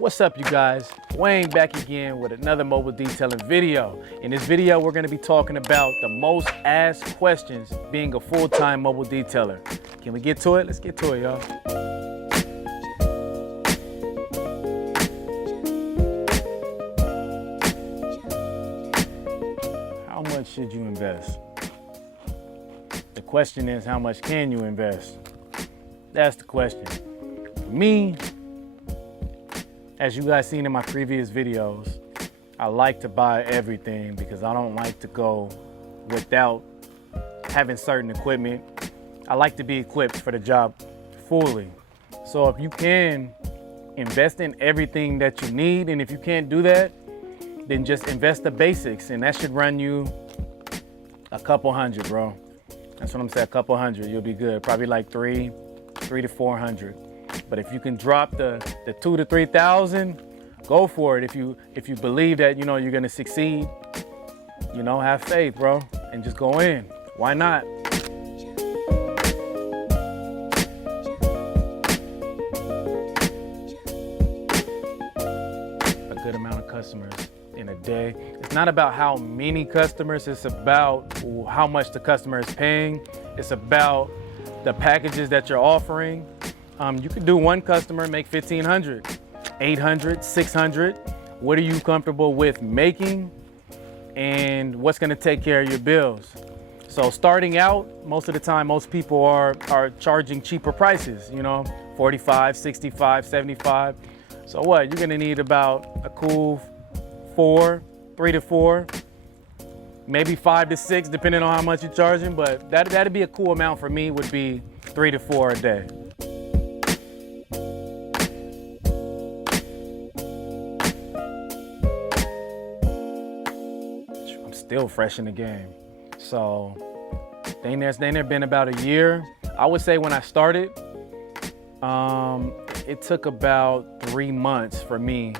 What's up, you guys? Wayne back again with another mobile detailing video. In this video, we're going to be talking about the most asked questions being a full-time mobile detailer. Can we get to it? Let's get to it, y'all. How much should you invest? The question is, how much can you invest? That's the question. For me, as you guys seen in my previous videos, I like to buy everything because I don't like to go without having certain equipment. I like to be equipped for the job fully. So if you can invest in everything that you need, and if you can't do that, then just invest the basics, and that should run you a couple hundred, bro. That's what I'm saying, a couple hundred, you'll be good. Probably like three to 400. But if you can drop the 2,000 to 3,000, go for it. If you believe that you're gonna succeed, have faith, bro, and just go in. Why not? A good amount of customers in a day. It's not about how many customers, it's about how much the customer is paying. It's about the packages that you're offering. You could do one customer, make 1,500, 800, 600. What are you comfortable with making? And what's gonna take care of your bills? So starting out, most of the time, most people are charging cheaper prices, 45, 65, 75. So what, you're gonna need about a cool 3 to 4, maybe 5 to 6, depending on how much you're charging, but that'd be a cool amount for me, would be 3 to 4 a day. Still fresh in the game. So they ain't been about a year. I would say when I started, it took about 3 months for me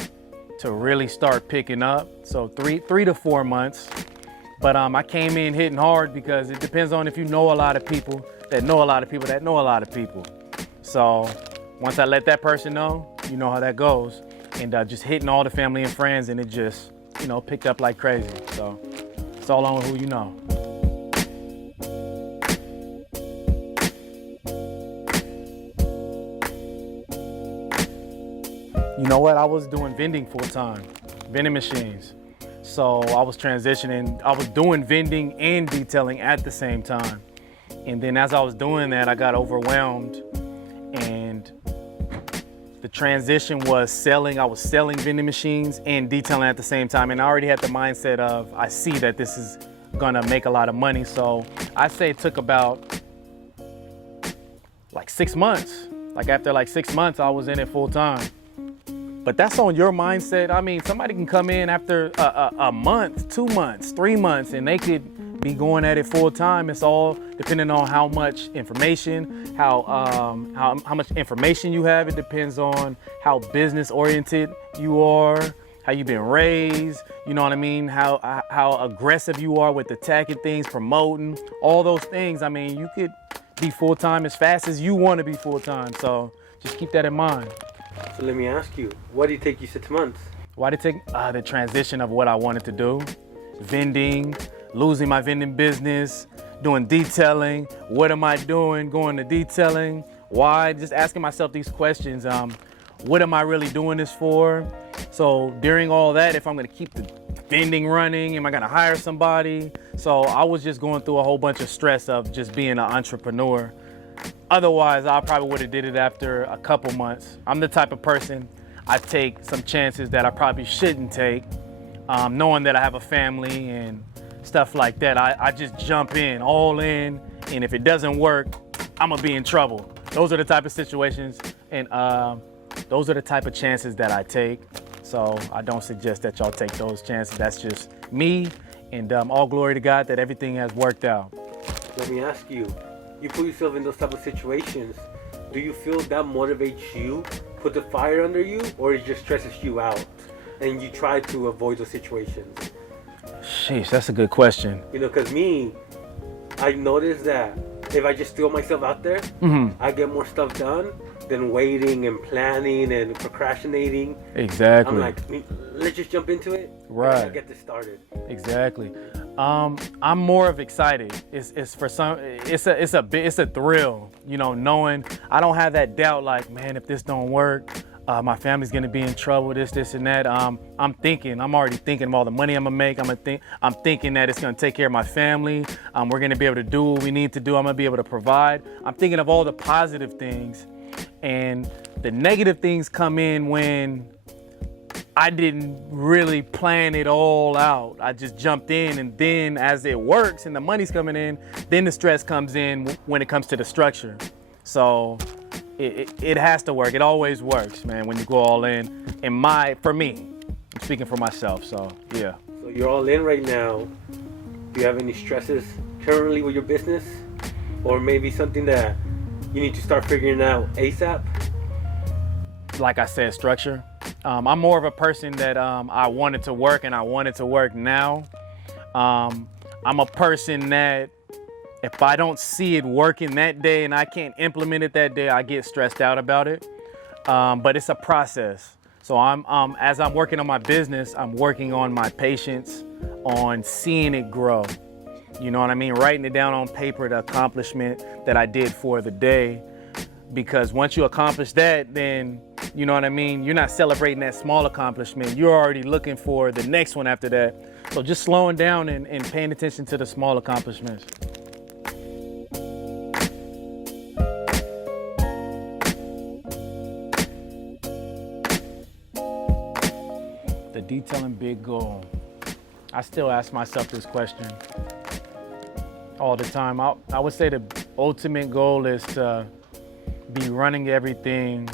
to really start picking up. So three to 4 months. But I came in hitting hard because it depends on if you know a lot of people that know a lot of people that know a lot of people. So once I let that person know, you know how that goes. And just hitting all the family and friends, and it just, picked up like crazy. So it's all on who you know. You know what? I was doing vending full time, vending machines. So I was transitioning. I was doing vending and detailing at the same time. And then as I was doing that, I got overwhelmed, and the transition was selling. I was selling vending machines and detailing at the same time. And I already had the mindset of, I see that this is gonna make a lot of money. So I say it took about like 6 months. Like after like 6 months, I was in it full time. But that's on your mindset. I mean, somebody can come in after a month, 2 months, 3 months, and they could be going at it full time. It's all depending on how much information, how much information you have. It depends on how business oriented you are, how you've been raised, you know what I mean? How aggressive you are with attacking things, promoting, all those things. I mean, you could be full time as fast as you want to be full time. So just keep that in mind. So let me ask you, why did it take you 6 months? Why did it take the transition of what I wanted to do? Vending, losing my vending business, doing detailing. What am I doing going to detailing? Why? Just asking myself these questions. What am I really doing this for? So during all that, if I'm gonna keep the vending running, am I gonna hire somebody? So I was just going through a whole bunch of stress of just being an entrepreneur. Otherwise, I probably would have did it after a couple months. I'm the type of person, I take some chances that I probably shouldn't take, knowing that I have a family and stuff like that. I just jump in, all in, and if it doesn't work, I'm gonna be in trouble. Those are the type of situations, and those are the type of chances that I take. So I don't suggest that y'all take those chances. That's just me, and all glory to God that everything has worked out. Let me ask you, you put yourself in those type of situations, do you feel that motivates you, put the fire under you, or it just stresses you out and you try to avoid those situations? Sheesh, that's a good question. Because me, I noticed that if I just throw myself out there, I get more stuff done than waiting and planning and procrastinating. Exactly. I'm like, let's just jump into it. Right. And get this started. Exactly. I'm more of excited. It's for some. It's a thrill. You know, knowing I don't have that doubt. Like, man, if this don't work, my family's gonna be in trouble. This, and that. I'm already thinking of all the money I'm gonna make. I'm thinking that it's gonna take care of my family. We're gonna be able to do what we need to do. I'm gonna be able to provide. I'm thinking of all the positive things, and the negative things come in when I didn't really plan it all out. I just jumped in, and then as it works and the money's coming in, then the stress comes in when it comes to the structure. So it has to work. It always works, man, when you go all in. For me, I'm speaking for myself, so yeah. So you're all in right now. Do you have any stresses currently with your business? Or maybe something that you need to start figuring out ASAP? Like I said, structure. I'm more of a person that I wanted to work, and I wanted to work now. I'm a person that if I don't see it working that day and I can't implement it that day, I get stressed out about it. But it's a process. So as I'm working on my business, I'm working on my patience, on seeing it grow. You know what I mean? Writing it down on paper, the accomplishment that I did for the day. Because once you accomplish that, then, you know what I mean? You're not celebrating that small accomplishment. You're already looking for the next one after that. So just slowing down and paying attention to the small accomplishments. The detailing big goal. I still ask myself this question all the time. I would say the ultimate goal is to be running everything,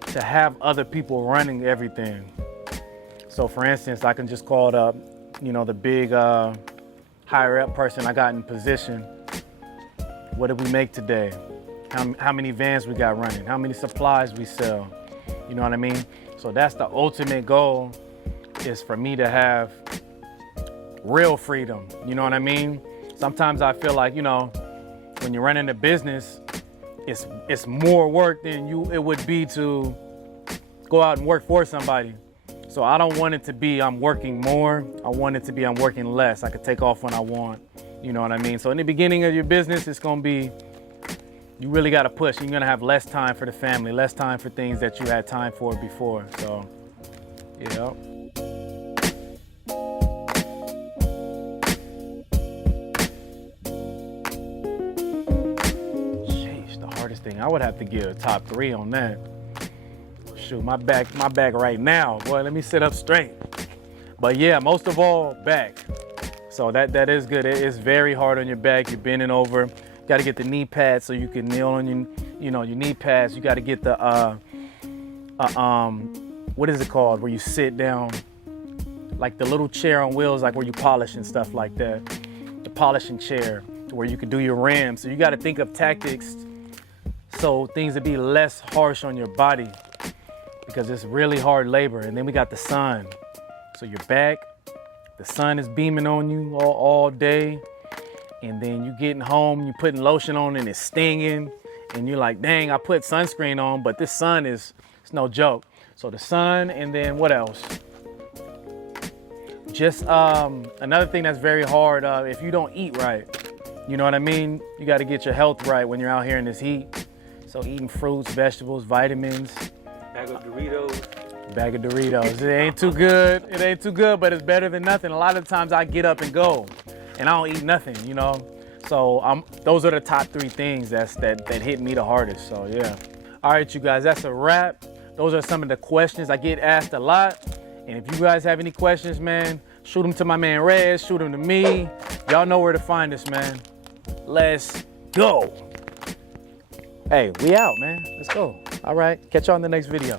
to have other people running everything. So for instance, I can just call it up, the big higher up person I got in position. What did we make today? How many vans we got running? How many supplies we sell? You know what I mean? So that's the ultimate goal, is for me to have real freedom. You know what I mean? Sometimes I feel like, when you're running a business, it's more work than it would be to go out and work for somebody. So I don't want it to be I'm working more. I want it to be I'm working less. I could take off when I want. You know what I mean? So in the beginning of your business, it's going to be, you really got to push. You're going to have less time for the family, less time for things that you had time for before. So, yeah. Thing. I would have to give a top 3 on that. Shoot, my back right now. Boy, let me sit up straight. But yeah, most of all, back. So that is good. It is very hard on your back. You're bending over. Got to get the knee pads so you can kneel on your knee pads. You got to get the what is it called? Where you sit down, like the little chair on wheels, like where you polish and stuff like that. The polishing chair, where you can do your rims. So you got to think of tactics so things would be less harsh on your body, because it's really hard labor. And then we got the sun. So your back, the sun is beaming on you all day. And then you getting home, you putting lotion on and it's stinging. And you're like, dang, I put sunscreen on, but this sun it's no joke. So the sun, and then what else? Just another thing that's very hard, if you don't eat right. You know what I mean? You got to get your health right when you're out here in this heat. So eating fruits, vegetables, vitamins. Bag of Doritos. It ain't too good. It ain't too good, but it's better than nothing. A lot of times I get up and go, and I don't eat nothing, So those are the top 3 things that hit me the hardest. So yeah. All right, you guys, that's a wrap. Those are some of the questions I get asked a lot. And if you guys have any questions, man, shoot them to my man Rez. Shoot them to me. Y'all know where to find us, man. Let's go. Hey, we out, man. Let's go. All right. Catch y'all in the next video.